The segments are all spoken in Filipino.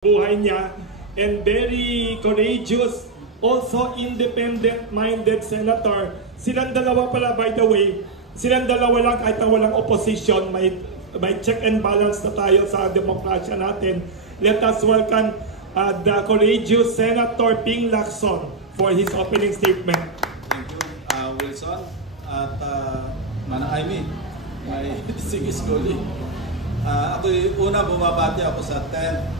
buhay niya, and very courageous, also independent-minded senator. Silang dalawa pala, by the way, silang dalawa lang kahit na walang opposition, may check and balance na tayo sa demokrasya natin. Let us welcome the courageous Senator Ping Lacson for his opening statement. Thank you, Wilson, at Manang Amy, my Sigis colleague. Ako'y una bumabati ako sa 10th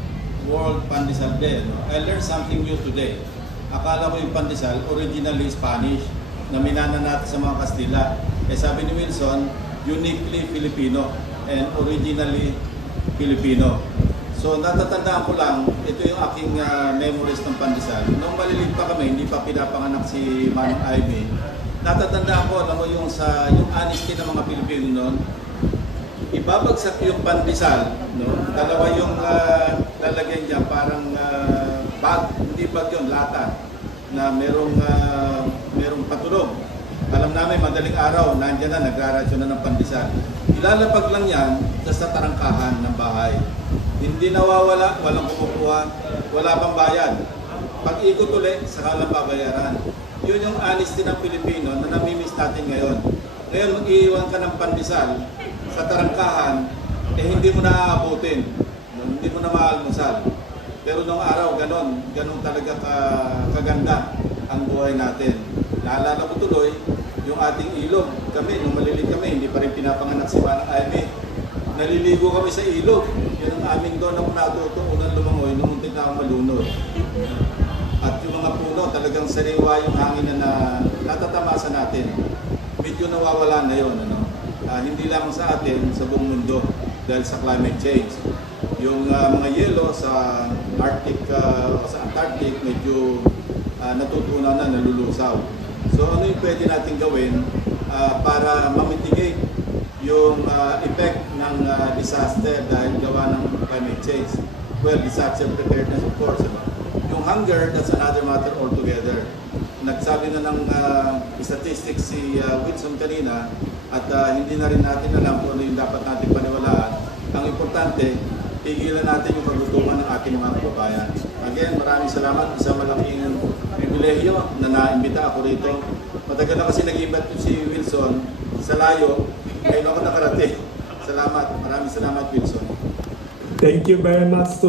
World Pandesal Day. I learned something new today. Akala ko yung pandesal, originally Spanish, na minana natin sa mga Kastila. Eh sabi ni Wilson, uniquely Filipino and originally Filipino. So natatandaan ko lang, ito yung aking memories ng pandesal. Noong maliliit pa kami, hindi pa pinapanganak si Manang Ivy. Natatandaan ko, alam mo yung honesty ng mga Pilipino noon, ibabagsak yung pandesal, no? Dalawa yung lalagyan niya, parang bag, hindi bag yun, lata, na merong patulog. Alam namin, madaling araw, nandiyan na, nagrarasyon na ng pandesal. Ilalapag lang yan sa tarangkahan ng bahay. Hindi nawawala, walang kumukuha, wala pang bayad. Pag-ikot ulit, saka lang babayaran. Yun yung honesty ng Pilipino na namimiss natin ngayon. Ngayon, mag-iiwan ka ng pandesal sa tarangkahan, eh hindi mo na aabutin, hindi mo na maalmusal. Pero nung araw, ganon talaga kaganda ang buhay natin. Naalala ko tuloy, yung ating ilog, kami, nung maliliit kami, hindi pa rin pinapanganak si Manang Amy. Naliligo kami sa ilog. Yun ang aming doon ako natuto, unang lumangoy, nung muntik na akong malunod. At yung mga puno, talagang sariwa yung hangin na natatamasa natin. Medyo nawawala na yun, ano? Hindi lamang sa atin, sa buong mundo dahil sa climate change. Yung mga yelo sa Arctic, sa Antarctic, medyo natutunan na, nalulusaw. So ano yung pwede natin gawin para mamitigate yung effect ng disaster dahil gawa ng climate change? Well, disaster preparedness of course. Yung hunger, that's another matter altogether. Nagsabi na ng statistics si Wilson kanina, at hindi na rin natin alam kung ano yung dapat natin paniwalaan. Ang importante, pigilan natin yung kagutuman ng ating mga kababayan. Again, maraming salamat. Isang malaking pribilehiyo na naimbita ako rito. Matagal na kasi nag-imbit si Wilson sa layo. Ngayon ako nakarating. Salamat. Maraming salamat, Wilson. Thank you very much to